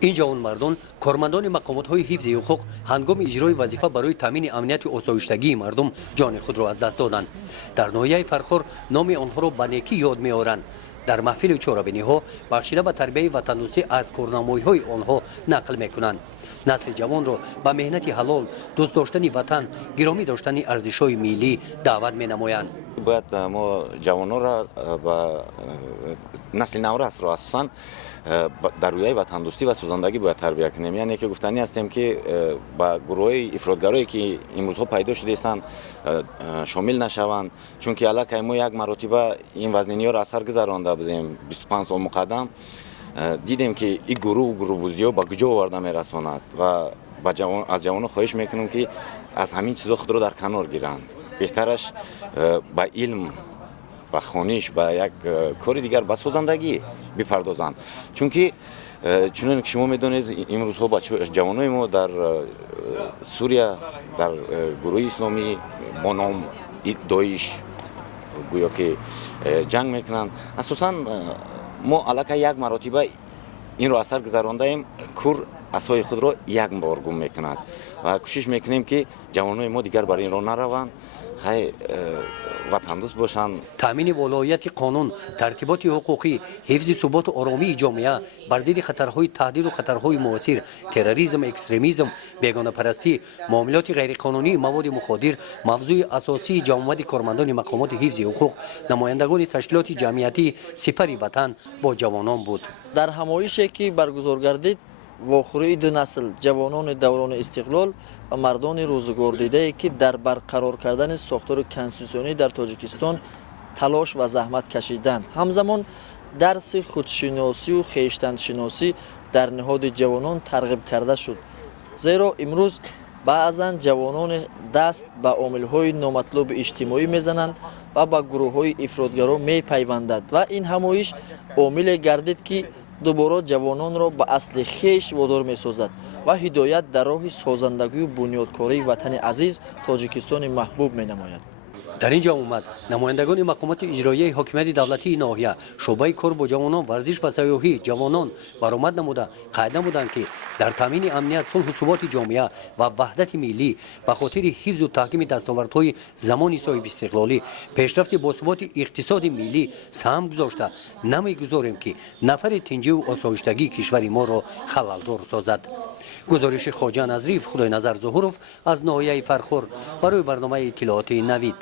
این جوانمردان کارمندان مقامات‌های حفظ حقوق هنگام اجرای وظیفه برای تامین امنیت و آسایشگی مردم جان خود را از دست دادند. در ناحیه فرخار نام آنها را به نیکی یاد می‌آورند. در محفل چهاربینی‌ها بخشیده به تربیت وطن‌دوستی از کارنامه‌های آنها نقل می‌کنند. نسل جوان را به مهنت حلال، دوست داشتن وطن، گرامی داشتن ارزش‌های ملی دعوت می‌نمایند. باید ما جوانان را و نسل نورس را اساساً در رویه وطن دوستی و سوزاندگی باید تربیت کنیم. یعنی که گفتنی هستیم که با گروه افراطگرایی که امروزها پیدا شده هستند شامل نشوند، چون که علاقه ما یک مرتبه این وزنینی را اثر گذرانده بودیم 25 سال مقدم دیدیم که این گروه ها به کجا آورده میرساند و از جوانان خواهش میکنم که از همین چیزا خود را در کنار گیرند. بهترش با علم و خوانش با یک کار دیگر با سازندگی بپردازند، چون که چون که شما میدونید امروزها با جوانای ما در سوریه در گروه اسلامی با نام داعش گویا که جنگ میکنند. اساسا ما علاقه یک مرتبه این را اثر گذرانده ایم کور اسای خود را یک بار گم میکند و کوشش میکنیم که جوانای ما دیگر برای این را نروند، خیلی وطن دوست باشند. تامین ولایت قانون، ترتیبات حقوقی، حفظ ثبات و آرامی جامعه بر ضد خطرهای تهدید و خطرهای معاصر، تروریسم، اکستریمیسم، بیگانه پرستی، معاملات غیرقانونی، مواد مخدر موضوع اساسی جامعه کارمندان مقامات حفظ حقوق، نمایندگان تشکیلات جمعیتی سپر وطن با جوانان بود. در همایشی که برگزار گردید واخوری دو نسل جوانان دوران استقلال و مردان روزگار دیده که در برقرار کردن ساختار کنستیتوسیونی در تاجیکستان تلاش و زحمت کشیدند. همزمان درس خودشناسی و خویشتنشناسی در نهاد جوانان ترغیب کرده شد، زیرا امروز بعضا جوانان دست به عامل‌های نامطلوب اجتماعی میزنند و به گروه‌های افراطگرا میپیوندند و این همایش عامل گردید که دوباره جوانان را به اصل خویش وادار می‌سازد و هدایت در راه سازندگی و بنیادکاری وطن عزیز تاجیکستان محبوب می‌نماید. در اینجا اومد نمایندگان مقامات اجرایی حاکمیت دولتی ناحیه شعبه کار با جوانان ورزش و سیاحی جوانان برآمد نموده قاعده بودند که در تامین امنیت صلح و ثبات جامعه و وحدت ملی به خاطر حفظ و تحکیم دستاوردهای زمان صاحب استقلالی پیشرفت باثبات اقتصاد ملی سهم گذاشته نمیگذاریم که نفر تنجی و آسایشتگی کشور ما را خللدار سازد. گزارش خواجه نظریف خدای نظر ظهورов از ناحیه فرخار برای برنامه اطلاعات نوید.